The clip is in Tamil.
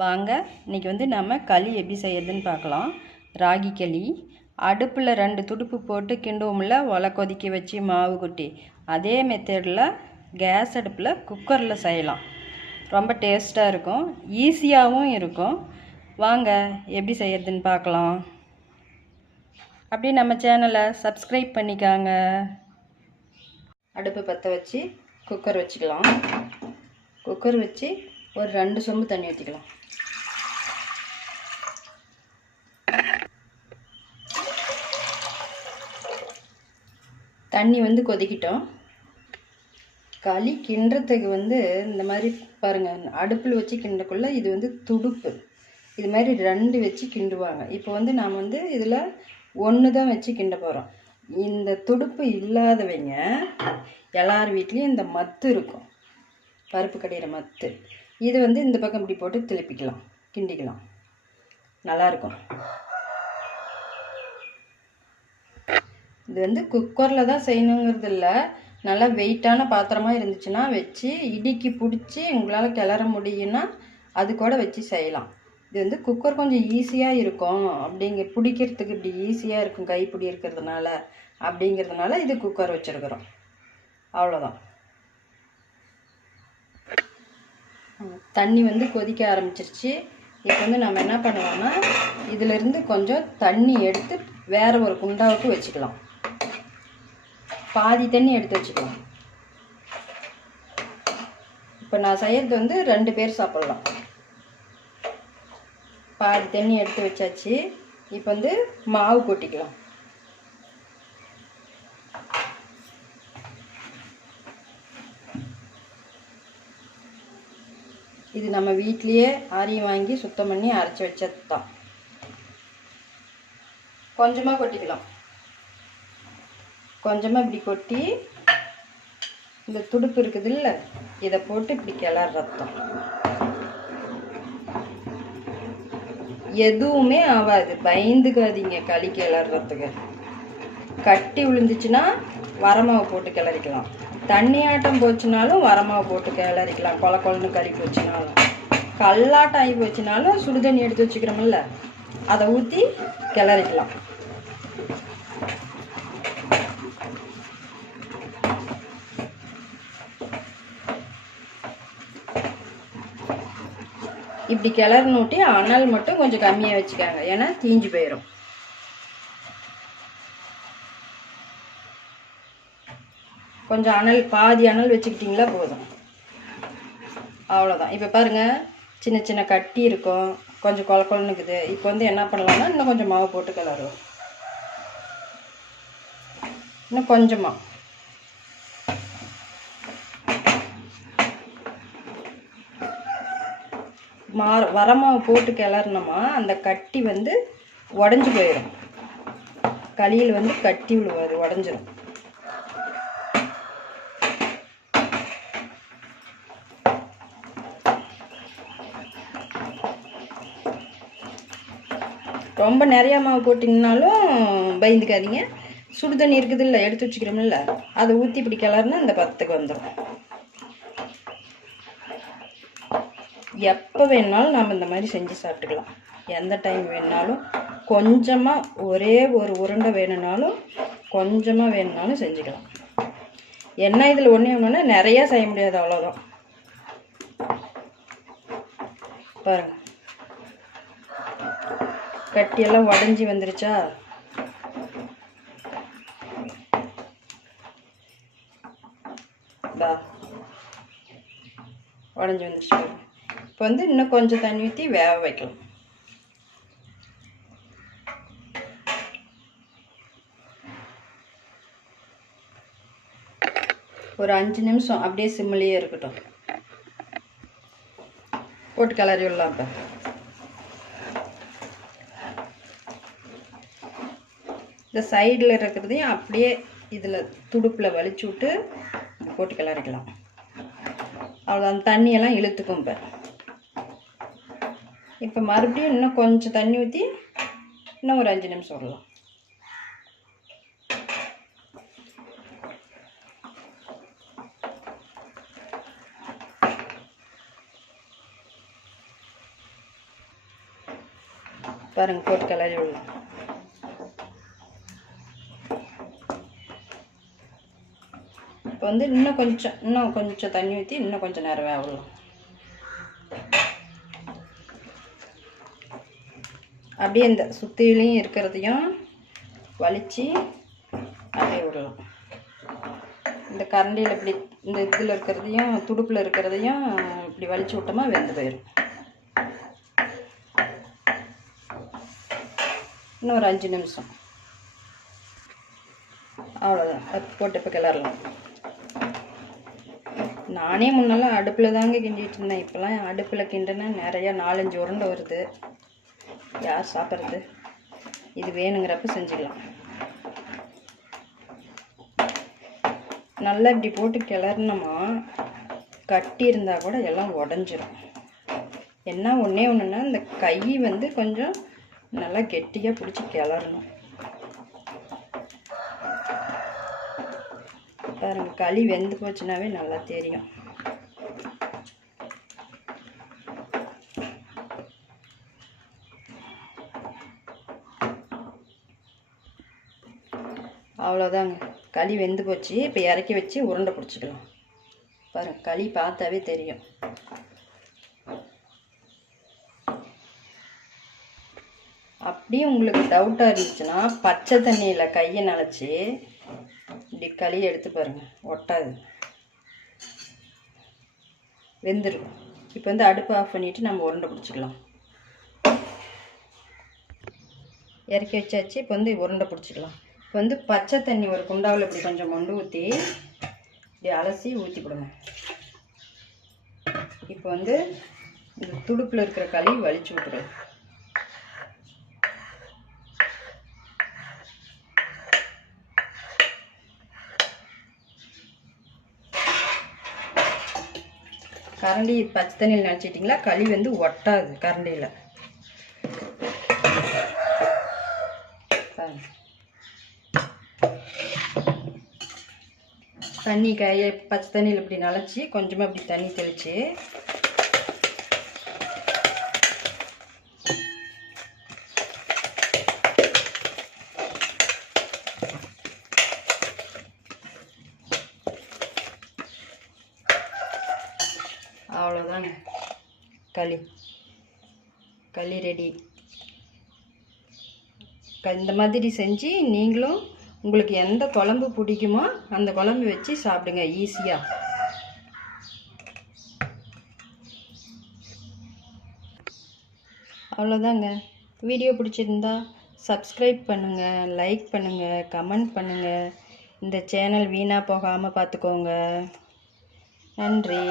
வாங்க இன்றைக்கி வந்து நம்ம களி எப்படி செய்யறதுன்னு பார்க்கலாம். ராகி களி. அடுப்பில் 2 துடுப்பு போட்டு கிண்டுவோம்ல, ஒலை கொதிக்க வச்சு மாவு கொட்டி, அதே மெத்தடில் கேஸ் அடுப்பில் குக்கரில் செய்யலாம். ரொம்ப டேஸ்ட்டாக இருக்கும், ஈஸியாகவும் இருக்கும். வாங்க எப்படி செய்யறதுன்னு பார்க்கலாம். அப்படியே நம்ம சேனலை சப்ஸ்கிரைப் பண்ணிக்காங்க. அடுப்பு பற்ற வச்சு குக்கர் வச்சுக்கலாம். குக்கர் வச்சு ஒரு 2 சொம்பு தண்ணி ஊற்றிக்கலாம். தண்ணி வந்து கொதிக்கிட்டோம். களி கிண்டுறதுக்கு வந்து இந்த மாதிரி பாருங்கள், அடுப்பில் வச்சு கிண்டக்குள்ளே இது வந்து துடுப்பு, இது மாதிரி 2 வச்சு கிண்டுவாங்க. இப்போ வந்து நாம் வந்து இதில் 1 தான் வச்சு கிண்ட போகிறோம். இந்த துடுப்பு இல்லாதவங்க எல்லார் வீட்லேயும் இந்த மத்து இருக்கும், பருப்பு கடையிற மத்து. இது வந்து இந்த பக்கம் இப்படி போட்டு திருப்பிக்கலாம், கிண்டிக்கலாம், நல்லாயிருக்கும். இது வந்து குக்கரில் தான் செய்யணுங்கிறது இல்லை, நல்லா வெயிட்டான பாத்திரமாக இருந்துச்சுன்னா வச்சு இடிக்கி பிடிச்சி உங்களால் கிளற முடியும்னா அது கூட வச்சு செய்யலாம். இது வந்து குக்கர் கொஞ்சம் ஈஸியாக இருக்கும், பிடிக்கிறதுக்கு இப்படி ஈஸியாக இருக்கும் கைப்பிடி இருக்கிறதுனால, அப்படிங்கிறதுனால இது குக்கர் வச்சுருக்குறோம். அவ்வளோதான். தண்ணி வந்து கொதிக்க ஆரம்பிச்சிருச்சு. இப்போ வந்து நம்ம என்ன பண்ணலாம்னா, இதிலிருந்து கொஞ்சம் தண்ணி எடுத்து வேறு ஒரு குண்டாவுக்கு வச்சுக்கலாம். பாதி தண்ணி எடுத்து வச்சுக்கலாம். இப்போ நான் செய்கிறது வந்து 2 பேர் சாப்பிட்லாம். பாதி தண்ணி எடுத்து வச்சாச்சு. இப்போ வந்து மாவு கொட்டிக்கலாம். இது நம்ம வீட்லேயே ஆரியம் வாங்கி சுத்தம் பண்ணி அரைச்சி வச்சது தான். கொஞ்சமாக கொட்டிக்கலாம். கொஞ்சமாக இப்படி கொட்டி இந்த துடுப்பு இருக்குது இல்லை, இதை போட்டு இப்படி கிளறத்தான். எதுவுமே ஆகாது, பயந்துக்காதீங்க. களி கிளறதுக்கு கட்டி விழுந்துச்சுன்னா வரமாவு போட்டு கிளறிக்கலாம், தண்ணி ஆட்டம் போச்சுனாலும் வரமாவு போட்டு கிளறிக்கலாம். கொல கொலன்னு களி போச்சுனாலும், கல்லாட்டம் ஆகி போச்சுனாலும் சுடுதண்ணி எடுத்து வச்சுக்கிறோம்ல, அதை ஊற்றி கிளறிக்கலாம். இப்படி கிளறனூட்டி அனல் மட்டும் கொஞ்சம் கம்மியாக வச்சுக்காங்க, ஏன்னா தீஞ்சு போயிடும். கொஞ்சம் அனல், பாதி அனல் வச்சுக்கிட்டிங்களா போதும். அவ்வளோதான். இப்போ பாருங்கள், சின்ன சின்ன கட்டி இருக்கும், கொஞ்சம் கொல கொலன்னு இருக்குது. இப்போ வந்து என்ன பண்ணலாம்னா, இன்னும் கொஞ்சம் மாவு போட்டு கிளறுவோம். இன்னும் கொஞ்சமாக வரமாவு போட்டு கிளறினோமா அந்த கட்டி வந்து உடஞ்சி போயிடும். களியில் வந்து கட்டி விழுவாது, உடஞ்சிடும். ரொம்ப நிறையா மாவு போட்டிங்கனாலும் பயந்துக்காதீங்க. சுடு தண்ணி இருக்குது இல்லை, எடுத்து வச்சுக்கிறோம்ல, அதை ஊற்றி இப்படி கிளறுனா இந்த பத்துக்கு வந்துடும். எப்போ வேணுனாலும் நம்ம இந்த மாதிரி செஞ்சு சாப்பிட்டுக்கலாம். எந்த டைம் வேணுனாலும் கொஞ்சமாக, ஒரே ஒரு உருண்டை வேணும்னாலும் கொஞ்சமாக வேணும்னாலும் செஞ்சுக்கலாம். என்ன இதில் ஒன்றே நிறையா செய்ய முடியாது, அவ்வளோதான். பாருங்கள், கட்டியெல்லாம் உடஞ்சி வந்துருச்சா? உடஞ்சி வந்துருச்சு. இப்போ வந்து இன்னும் கொஞ்சம் தண்ணி ஊற்றி வேக வைக்கலாம். ஒரு 5 நிமிஷம் அப்படியே சிம்மிலேயே இருக்கட்டும். போட்டு கிளறி விடலாம். இப்போ இந்த சைடில் இருக்கிறதையும் அப்படியே இதில் துடுப்பில் வலிச்சு விட்டு போட்டு கிளறிக்கலாம். அவ்வளோ, அந்த தண்ணியெல்லாம் இழுத்துக்கும். இப்போ மறுபடியும் இன்னும் கொஞ்சம் தண்ணி ஊற்றி இன்னும் ஒரு 5 நிமிஷம் விடலாம். பாருங்கள் போட்டு கிளறி விடலாம். இப்போ வந்து இன்னும் கொஞ்சம் தண்ணி ஊற்றி இன்னும் கொஞ்சம் நேரம் வேக விடலாம். அப்படியே இந்த சுற்றிலையும் இருக்கிறதையும் வலித்து அப்படியே விடலாம். இந்த கரண்டியில் இப்படி இந்த இதில் இருக்கிறதையும் துடுப்பில் இருக்கிறதையும் இப்படி வலிச்சு விட்டோமா வெந்து போயிடும். இன்னும் ஒரு 5 நிமிஷம், அவ்வளோதான். அது போட்டு இப்போ கிளறலாம். நானே முன்னெல்லாம் அடுப்பில் தாங்க கிண்டிகிட்டு இருந்தேன். இப்போலாம் அடுப்பில் கிண்டினா நிறையா 4-5 உருண்டை வருது. யார் சாப்பிட்றது? இது வேணுங்கிறப்ப செஞ்சுக்கலாம். நல்லா இப்படி போட்டு கிளறினோமா கட்டி இருந்தால் கூட எல்லாம் உடஞ்சிரும். என்ன ஒன்றே ஒன்றுன்னா இந்த கை வந்து கொஞ்சம் நல்லா கெட்டியாக பிடிச்சி கிளறணும். பாருங்க, களி வெந்து போச்சுனாவே நல்லா தெரியும். அவ்வளோதாங்க, களி வெந்து போச்சு. இப்போ இறக்கி வச்சு உருண்டை பிடிச்சிக்கலாம். பாருங்கள், களி பார்த்தாவே தெரியும். அப்படியே உங்களுக்கு டவுட்டாக இருந்துச்சுன்னா பச்சை தண்ணியில் கையை நனைச்சி இப்படி களியை எடுத்து பாருங்கள், ஒட்டாது, வெந்துடும். இப்போ வந்து அடுப்பு ஆஃப் பண்ணிவிட்டு நம்ம உருண்டை பிடிச்சிக்கலாம். இறக்கி வச்சாச்சு. இப்போ வந்து உருண்டை பிடிச்சிக்கலாம். இப்போ வந்து பச்சை தண்ணி ஒரு குண்டாவில் இப்படி கொஞ்சம் மொண்டு ஊற்றி இப்படி அலசி ஊற்றி கொடுங்க. இப்போ வந்து இந்த துடுப்பில் இருக்கிற களி வலிச்சு விட்டுரு. கரண்டி பச்சை தண்ணியில் நினச்சிட்டிங்களா, களி வந்து ஒட்டாது கரண்டியில். தண்ணி பச்சை தண்ணியில் இப்படி நனைச்சி கொஞ்சமாக இப்படி தண்ணி தெளித்து அவ்வளோதாங்க, களி ரெடி. இந்த மாதிரி செஞ்சு நீங்களும் உங்களுக்கு எந்த குழம்பு பிடிக்குமோ அந்த குழம்பு வச்சு சாப்பிடுங்க ஈஸியாக. அவ்வளோதாங்க. வீடியோ பிடிச்சிருந்தா சப்ஸ்கிரைப் பண்ணுங்கள், லைக் பண்ணுங்கள், கமெண்ட் பண்ணுங்கள். இந்த சேனல் வீணாக போகாமல் பார்த்துக்கோங்க. நன்றி.